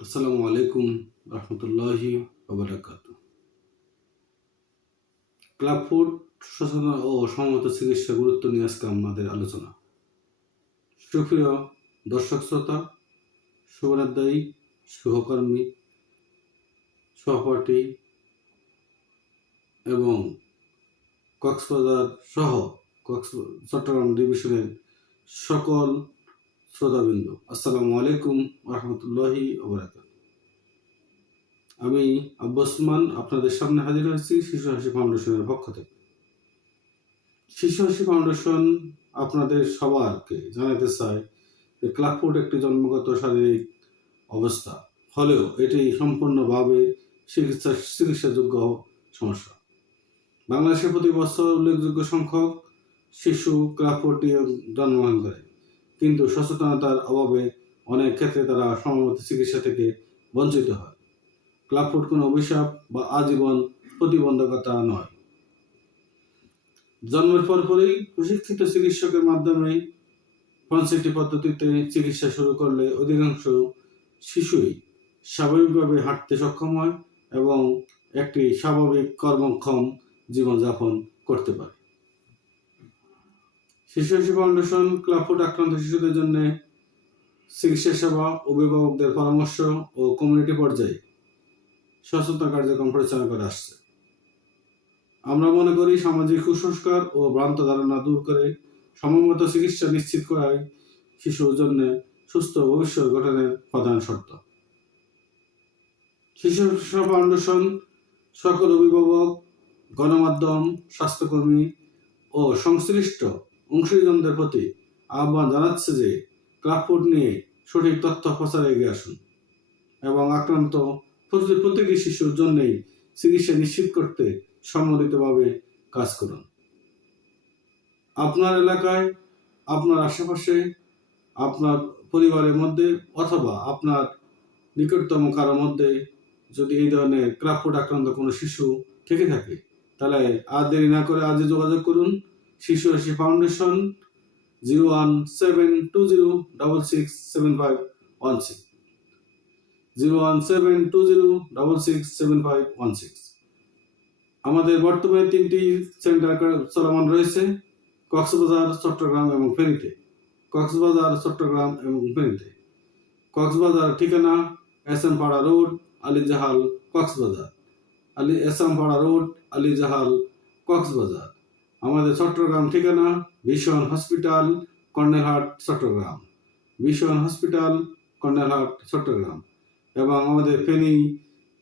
আসসালামু আলাইকুম রহমতুল্লাহি ওবারাকাতুহু। ক্লাব ফুড সচেতন ও সমমত চিকিৎসা গুরুত্ব নিয়ে আজকে আমাদের আলোচনা। সুপ্রিয় দর্শক শ্রোতা, শুভরাত্রি, সহকর্মী, সহপাঠী এবং কক্সবাজার সহ চট্টগ্রাম ডিভিশনের সকল শ্রোতাবৃন্দ, আসসালামু আলাইকুম রহমতুল্লাহি ওবারাকাতুহু। আমি আব্বাসমান আপনাদের সামনে হাজির হয়েছি শিশু হাসি ফাউন্ডেশনের পক্ষ থেকে। শিশু হাসি ফাউন্ডেশন আপনাদের সবারকে জানাতে চায় যে ক্লাব ফুড একটি জন্মগত শারীরিক অবস্থা হলেও এটি সম্পূর্ণভাবে চিকিৎসাযোগ্য সমস্যা। বাংলাদেশে প্রতি বছর উল্লেখযোগ্য সংখ্যক শিশু ক্লাব ফুড নিয়ে জন্মগ্রহণ করে, কিন্তু সচেতনতার অভাবে অনেক ক্ষেত্রে তারা সমমত চিকিৎসা থেকে বঞ্চিত হয়। ক্লাব ফুড কোনো অভিশাপ বা আজীবন প্রতিবন্ধকতা নয়। জন্মের পরপরই প্রশিক্ষিত চিকিৎসকের মাধ্যমে পঞ্চায়েতি পদ্ধতিতে চিকিৎসা শুরু করলে অধিকাংশ শিশুই স্বাভাবিকভাবে হাঁটতে সক্ষম হয় এবং একটি স্বাভাবিক কর্মক্ষম জীবনযাপন করতে পারে। শিশু হাসি ফাউন্ডেশন ক্লাব ফুড আক্রান্ত শিশুদের জন্য চিকিৎসা সেবা, অভিভাবকদের পরামর্শ ও কমিউনিটি পর্যায়ে সচেতনতা কার্যক্রম পরিচালনা করে আসছে। আমরা মনে করি সামাজিক কুসংস্কার ও ভ্রান্ত ধারণা দূর করে সমন্বিত চিকিৎসা নিশ্চিত করাই শিশুর জন্য সুস্থ ভবিষ্যৎ গঠনের প্রধান শর্ত। শিশু ফাউন্ডেশন সকল অভিভাবক, গণমাধ্যম, স্বাস্থ্যকর্মী ও সংশ্লিষ্ট অংশীজনদের প্রতি আহ্বান জানাচ্ছে যে ক্লাব ফুড নিয়ে সঠিক তথ্য প্রচারে এগিয়ে আসুন এবং আক্রান্ত প্রতিটি শিশুর জন্যই চিকিৎসা নিশ্চিত করতে সম্মিলিতভাবে কাজ করুন। আপনার এলাকায়, আপনার আশেপাশে, আপনার পরিবারের মধ্যে অথবা আপনার নিকটতম কারোর মধ্যে যদি এই ধরনের ক্লাব ফুড আক্রান্ত কোনো শিশু থেকে থাকে, তাহলে আর দেরি না করে আজই যোগাযোগ করুন। শিশু হাসি ফাউন্ডেশন 01720667516 01720667516। আমাদের বর্তমানে 3টি সেন্টার চলমান রয়েছে কক্সবাজার, চট্টগ্রাম এবং ফেনীতে। কক্সবাজার ঠিকানা এসএমপাড়া রোড, আলীজাহাল, কক্সবাজার। আমাদের চট্টগ্রাম ঠিকানা ভিশন হসপিটাল, কর্নেলহাট, চট্টগ্রাম। এবং আমাদের ফেনী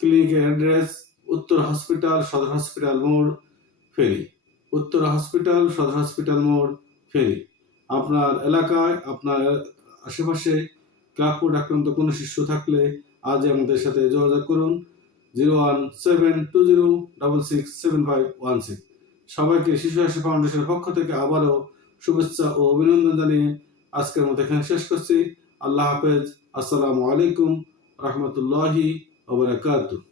ক্লিনিকের অ্যাড্রেস উত্তর হসপিটাল, সদর হসপিটাল মোড়, ফেনী। আপনার এলাকায়, আপনার আশেপাশে ক্লাব ফুড আক্রান্ত কোনো শিশু থাকলে আজই আমাদের সাথে যোগাযোগ করুন। 01720667516। সবাইকে শিশু হাসি ফাউন্ডেশনের পক্ষ থেকে আবারও শুভেচ্ছা ও অভিনন্দন জানিয়ে আজকের মতো এখানে শেষ করছি। আল্লাহ হাফেজ। আসসালামু আলাইকুম রহমতুল্লাহি ওয়া বারাকাতুহু।